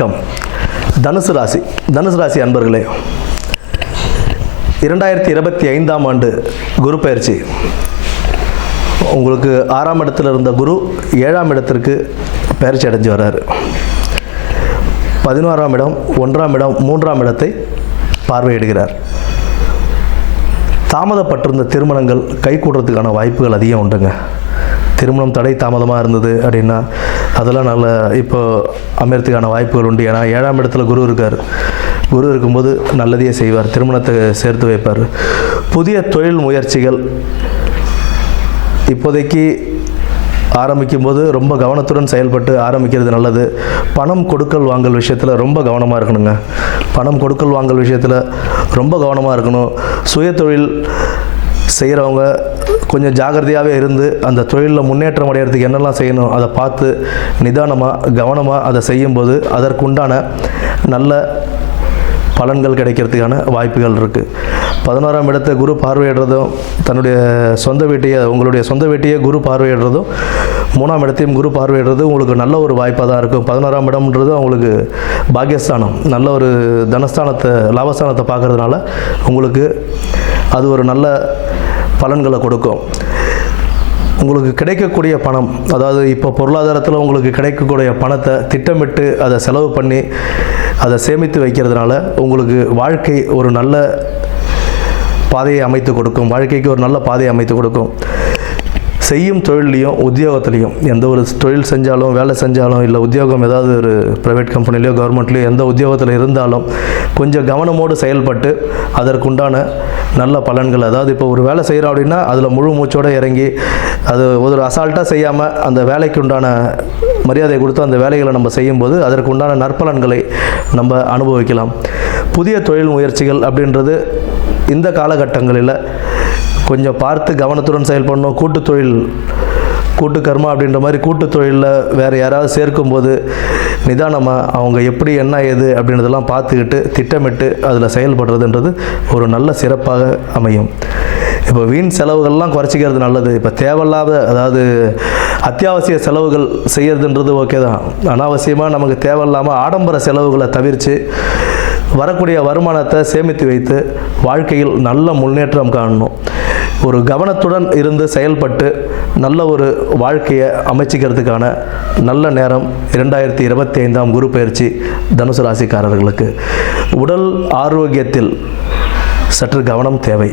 வணக்கம். தனுசு ராசி அன்பர்களே, 2025ஆம் ஆண்டு குரு பயிற்சி உங்களுக்கு 6ஆம் இடத்துல இருந்த குரு 7ஆம் இடத்திற்கு பயிற்சி அடைஞ்சு வர்றாரு. 11ஆம் இடம், 1ஆம் இடம், 3ஆம் இடத்தை பார்வையிடுகிறார். தாமதப்பட்டிருந்த திருமணங்கள் கைகூடுறதுக்கான வாய்ப்புகள் அதிகம் உண்டுங்க. திருமணம் தடை தாமதமாக இருந்தது அப்படின்னா அதெல்லாம் நல்ல இப்போ அமையறதுக்கான வாய்ப்புகள் உண்டு. ஏன்னா 7ஆம் இடத்துல குரு இருக்கார். குரு இருக்கும்போது நல்லதையே செய்வார், திருமணத்தை சேர்த்து வைப்பார். புதிய தொழில் முயற்சிகள் இப்போதைக்கு ஆரம்பிக்கும் போது ரொம்ப கவனத்துடன் செயல்பட்டு ஆரம்பிக்கிறது நல்லது. பணம் கொடுக்கல் வாங்கல் விஷயத்தில் ரொம்ப கவனமாக இருக்கணுங்க. பணம் கொடுக்கல் வாங்கல் விஷயத்தில் ரொம்ப கவனமாக இருக்கணும். சுய தொழில் செய்கிறவங்க கொஞ்சம் ஜாகிரதையாகவே இருந்து அந்த தொழிலில் முன்னேற்றம் அடைகிறதுக்கு என்னெல்லாம் செய்யணும் அதை பார்த்து நிதானமாக கவனமாக அதை செய்யும்போது அதற்குண்டான நல்ல பலன்கள் கிடைக்கிறதுக்கான வாய்ப்புகள் இருக்குது. 11ஆம் இடத்தை குரு பார்வையிடுறதும் தன்னுடைய சொந்த வீட்டையே உங்களுடைய சொந்த வீட்டையே குரு பார்வையிடுறதும் 3ஆம் இடத்தையும் குரு பார்வையிடுறதும் உங்களுக்கு நல்ல ஒரு வாய்ப்பாக தான் இருக்கும். 11ஆம் இடம்ன்றது உங்களுக்கு பாக்கியஸ்தானம், நல்ல ஒரு தனஸ்தானத்தை லாபஸ்தானத்தை பார்க்கறதுனால உங்களுக்கு அது ஒரு நல்ல பலன்களை கொடுக்கும். உங்களுக்கு கிடைக்கக்கூடிய பணம், அதாவது இப்போ பொருளாதாரத்தில் உங்களுக்கு கிடைக்கக்கூடிய பணத்தை திட்டமிட்டு அதை செலவு பண்ணி அதை சேமித்து வைக்கிறதுனால உங்களுக்கு வாழ்க்கை ஒரு நல்ல பாதையை அமைத்து கொடுக்கும். வாழ்க்கைக்கு ஒரு நல்ல பாதையை அமைத்து கொடுக்கும். செய்யும் தொழிலையும் உத்தியோகத்துலேயும் எந்த ஒரு தொழில் செஞ்சாலும் வேலை செஞ்சாலும் இல்லை உத்தியோகம் ஏதாவது ஒரு ப்ரைவேட் கம்பெனிலையோ கவர்மெண்ட்லேயோ எந்த உத்தியோகத்தில் இருந்தாலும் கொஞ்சம் கவனமோடு செயல்பட்டு அதற்குண்டான நல்ல பலன்கள், அதாவது இப்போ ஒரு வேலை செய்கிறோம் அப்படின்னா அதில் முழு மூச்சோடு இறங்கி அது ஒரு அசால்ட்டாக செய்யாமல் அந்த வேலைக்கு உண்டான மரியாதை கொடுத்து அந்த வேலைகளை நம்ம செய்யும்போது அதற்குண்டான நற்பலன்களை நம்ம அனுபவிக்கலாம். புதிய தொழில் முயற்சிகள் அப்படின்றது இந்த காலகட்டங்களில் கொஞ்சம் பார்த்து கவனத்துடன் செயல்படணும். கூட்டு தொழில், கூட்டு கர்மா அப்படின்ற மாதிரி கூட்டு தொழிலில் வேறு யாராவது சேர்க்கும்போது நிதானமாக அவங்க எப்படி என்ன ஏது அப்படின்றதெல்லாம் பார்த்துக்கிட்டு திட்டமிட்டு அதில் செயல்படுறதுன்றது ஒரு நல்ல சிறப்பாக அமையும். இப்போ வீண் செலவுகள்லாம் குறைச்சிக்கிறது நல்லது. இப்போ தேவையில்லாத, அதாவது அத்தியாவசிய செலவுகள் செய்கிறதுன்றது ஓகே தான். அனாவசியமாக நமக்கு தேவையில்லாமல் ஆடம்பர செலவுகளை தவிர்த்து வரக்கூடிய வருமானத்தை சேமித்து வைத்து வாழ்க்கையில் நல்ல முன்னேற்றம் காணணும். ஒரு கவனத்துடன் இருந்து செயல்பட்டு நல்ல ஒரு வாழ்க்கையை அமைச்சிக்கிறதுக்கான நல்ல நேரம் 2025ஆம் குரு பயிற்சி தனுசு ராசிக்காரர்களுக்கு. உடல் ஆரோக்கியத்தில் சற்று கவனம் தேவை.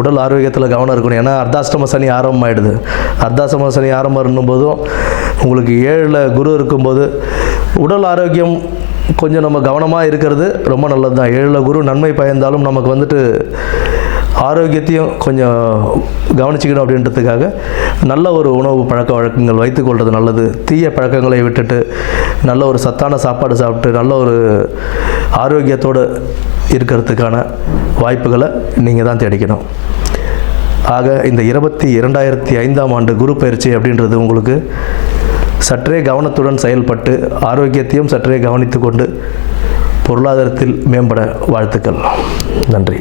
உடல் ஆரோக்கியத்தில் கவனம் இருக்கணும். ஏன்னா அர்த்தாஷ்டம சனி ஆரம்பமாயிடுது. அர்த்தாஷ்டம சனி ஆரம்பம் போதும் உங்களுக்கு 7ல் குரு இருக்கும்போது உடல் ஆரோக்கியம் கொஞ்சம் நம்ம கவனமாக இருக்கிறது ரொம்ப நல்லது தான். 7ல் குரு நன்மை பயந்தாலும் நமக்கு ஆரோக்கியத்தையும் கொஞ்சம் கவனிச்சிக்கணும் அப்படின்றதுக்காக நல்ல ஒரு உணவு பழக்க வழக்கங்கள் வைத்துக்கொள்வது நல்லது. தீய பழக்கங்களை விட்டுட்டு நல்ல ஒரு சத்தான சாப்பாடு சாப்பிட்டு நல்ல ஒரு ஆரோக்கியத்தோடு இருக்கிறதுக்கான வாய்ப்புகளை நீங்கள் தான் தேடிக்கணும். ஆக இந்த 2025ஆம் ஆண்டு குரு பயிற்சி அப்படின்றது உங்களுக்கு சற்றே கவனத்துடன் செயல்பட்டு ஆரோக்கியத்தையும் சற்றே கவனித்து கொண்டு பொருளாதாரத்தில் மேம்பட வாழ்த்துக்கள். நன்றி.